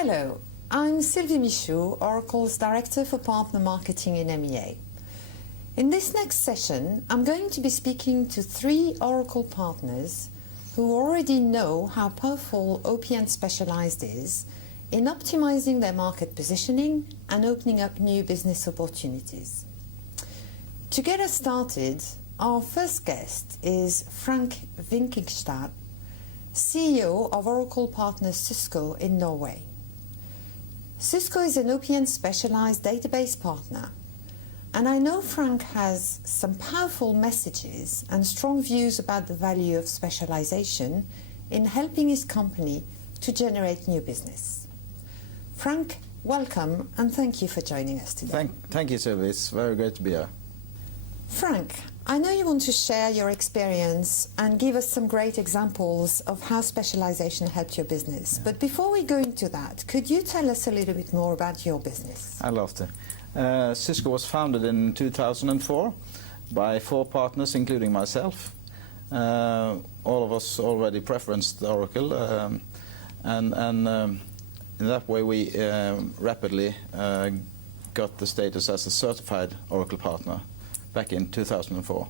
Hello, I'm Sylvie Michaud, Oracle's Director for Partner Marketing in MEA. In this next session, I'm going to be speaking to 3 Oracle partners who already know how powerful OPN Specialized is in optimizing their market positioning and opening up new business opportunities. To get us started, our first guest is Frank Vikingstad, CEO of Oracle Partner Sysco in Norway. Sysco is an OPN specialized database partner, and I know Frank has some powerful messages and strong views about the value of specialization in helping his company to generate new business. Frank, welcome and thank you for joining us today. Thank you, Sylvie. It's very great to be here. Frank, I know you want to share your experience and give us some great examples of how specialization helped your business. But before we go into that, could you tell us a little bit more about your business? I'd love to. Sysco was founded in 2004 by 4 partners, including myself. All of us already preferenced Oracle, and in that way we rapidly got the status as a certified Oracle partner back in 2004.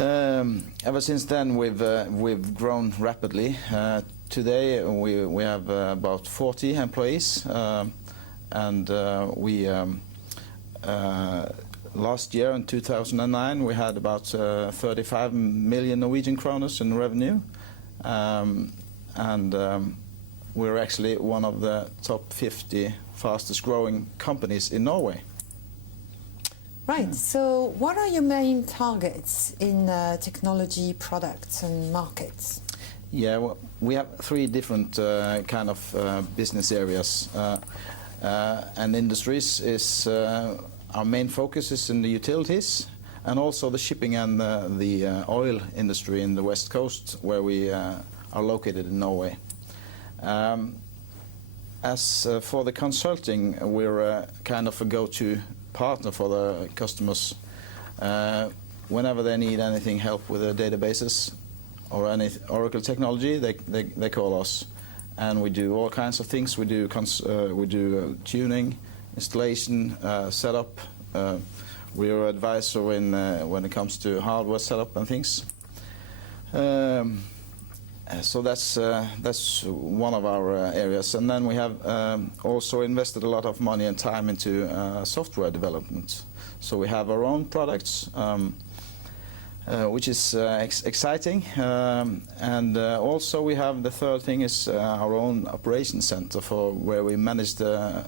Ever since then, we've grown rapidly. Today, we have about 40 employees, and last year in 2009, we had about 35 million Norwegian kroner in revenue, and we're actually one of the top 50 fastest growing companies in Norway. Right, so what are your main targets in technology, products and markets? Yeah, well, we have 3 different kind of business areas and industries. Our main focus is in the utilities and also the shipping and the oil industry in the west coast, where we are located in Norway. As for the consulting, we're kind of a go-to partner for the customers. Whenever they need anything help with their databases or any Oracle technology, they call us, and we do all kinds of things. We do tuning, installation, setup. We're an advisor when it comes to hardware setup and things. So that's one of our areas, and then we have also invested a lot of money and time into software development. So we have our own products, which is exciting, and also we have the third thing is our own operations center for where we manage the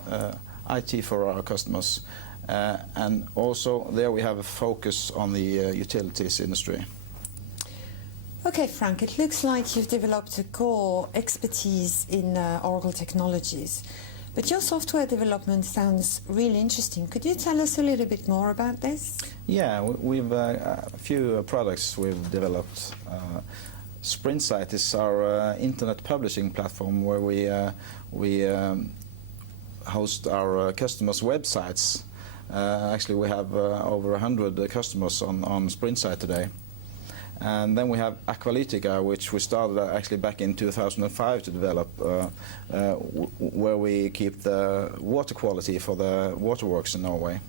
IT for our customers, and also there we have a focus on the utilities industry. Okay, Frank, it looks like you've developed a core expertise in Oracle technologies, but your software development sounds really interesting. Could you tell us a little bit more about this? Yeah, we've a few products we've developed. SprintSite is our internet publishing platform where we host our customers' websites. Actually, we have over 100 customers on SprintSite today. And then we have Aqualytica, which we started actually back in 2005 to develop, where we keep the water quality for the waterworks in Norway.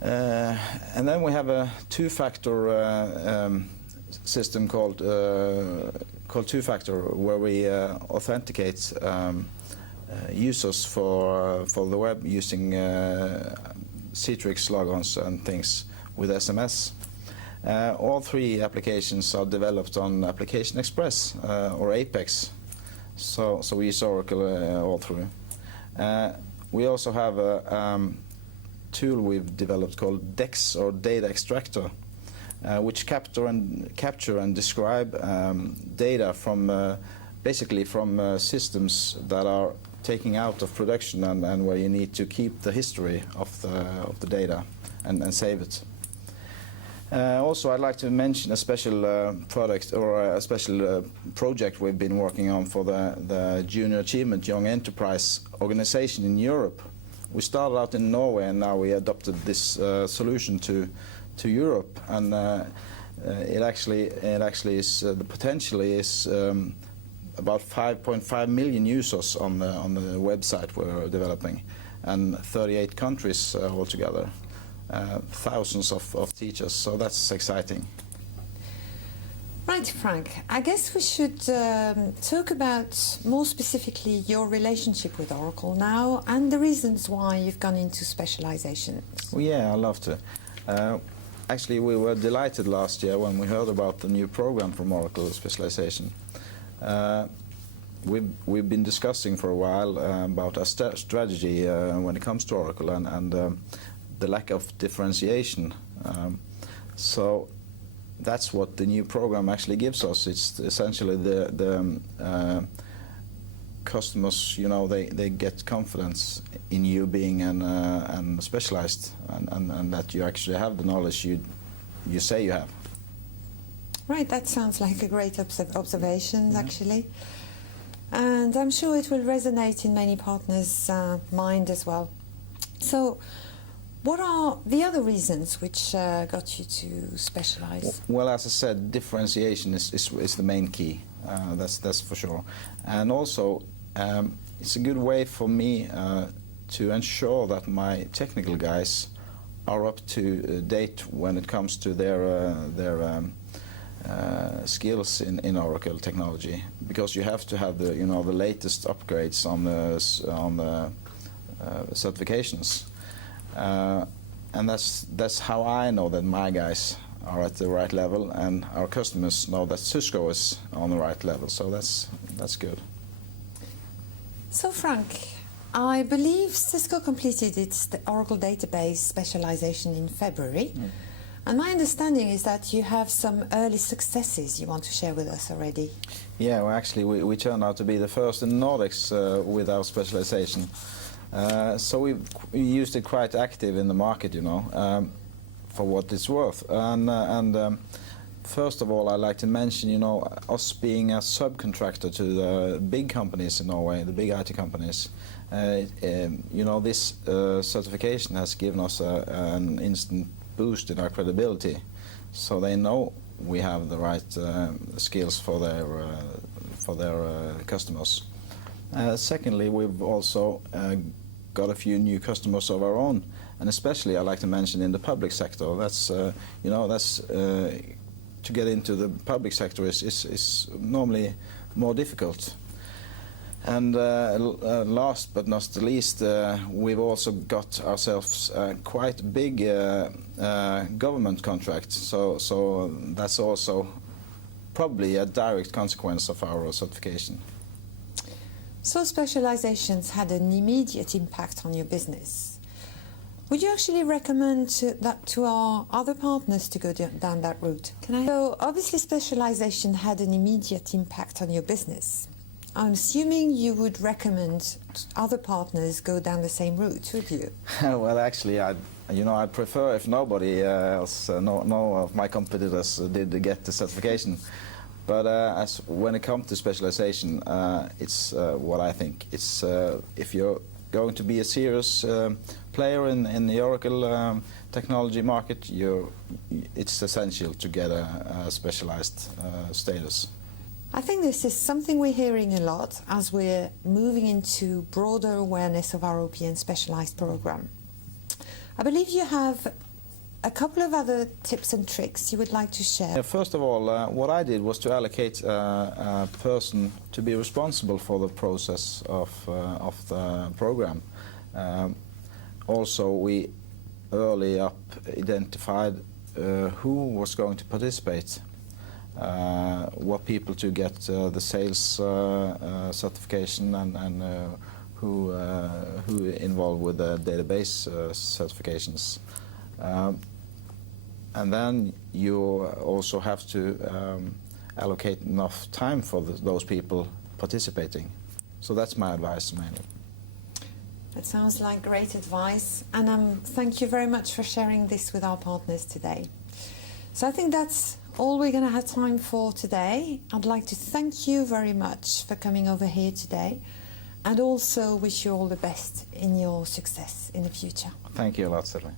And then we have a 2-factor system called 2-factor, where we authenticate users for the web using Citrix logons and things with SMS. All 3 applications are developed on Application Express or Apex, so we use Oracle all through. We also have a tool we've developed called DEX, or Data Extractor, which capture and describe data from basically from systems that are taking out of production and where you need to keep the history of the data and save it. Also, I'd like to mention a special product or a special project we've been working on for the Junior Achievement Young Enterprise organization in Europe. We started out in Norway, and now we adopted this solution to Europe, and it actually is the potential is about 5.5 million users on the website we're developing, and 38 countries altogether, thousands of teachers, so that's exciting. Right, Frank, I guess we should talk about more specifically your relationship with Oracle now and the reasons why you've gone into specialization. Well, yeah, I'd love to. Actually, we were delighted last year when we heard about the new program from Oracle Specialization. We've been discussing for a while about our strategy when it comes to Oracle and the lack of differentiation. So that's what the new program actually gives us. It's essentially the customers, you know, they get confidence in you being an specialized and that you actually have the knowledge you say you have. Right, that sounds like a great observation, actually. And I'm sure it will resonate in many partners' mind as well. So, what are the other reasons which got you to specialize? Well, as I said, differentiation is the main key. That's for sure. And also, it's a good way for me to ensure that my technical guys are up to date when it comes to their skills in Oracle technology, because you have to have the latest upgrades on the certifications. And that's how I know that my guys are at the right level, and our customers know that Sysco is on the right level. So that's good. So Frank, I believe Sysco completed its Oracle database specialization in February. And my understanding is that you have some early successes you want to share with us already. Yeah, well, actually we turned out to be the first in the Nordics with our specialization. So we used it quite active in the market, you know, for what it's worth. And first of all, I'd like to mention, you know, us being a subcontractor to the big companies in Norway, the big IT companies. You know, this certification has given us an instant boost in our credibility, so they know we have the right skills for their customers. Secondly, we've also got a few new customers of our own, and especially I like to mention in the public sector. That's you know, that's to get into the public sector is normally more difficult. And last but not the least, we've also got ourselves a quite big government contract. So that's also probably a direct consequence of our certification. So specializations had an immediate impact on your business. Would you actually recommend that to our other partners to go down that route? So obviously specialization had an immediate impact on your business. I'm assuming you would recommend other partners go down the same route, would you? Well, actually, I'd prefer if nobody else, no of my competitors did get the certification. But when it comes to specialization, it's what I think. It's if you're going to be a serious player in the Oracle technology market, it's essential to get a specialized status. I think this is something we're hearing a lot as we're moving into broader awareness of our OPN specialized program. I believe you have a couple of other tips and tricks you would like to share. First of all, what I did was to allocate a person to be responsible for the process of the program. Also, we early up identified who was going to participate. What people to get the sales certification and who involved with the database certifications. And then you also have to allocate enough time for those people participating. So that's my advice mainly. That sounds like great advice, and thank you very much for sharing this with our partners today. So I think that's all we're going to have time for today. I'd like to thank you very much for coming over here today, and also wish you all the best in your success in the future. Thank you a lot, Sylvie.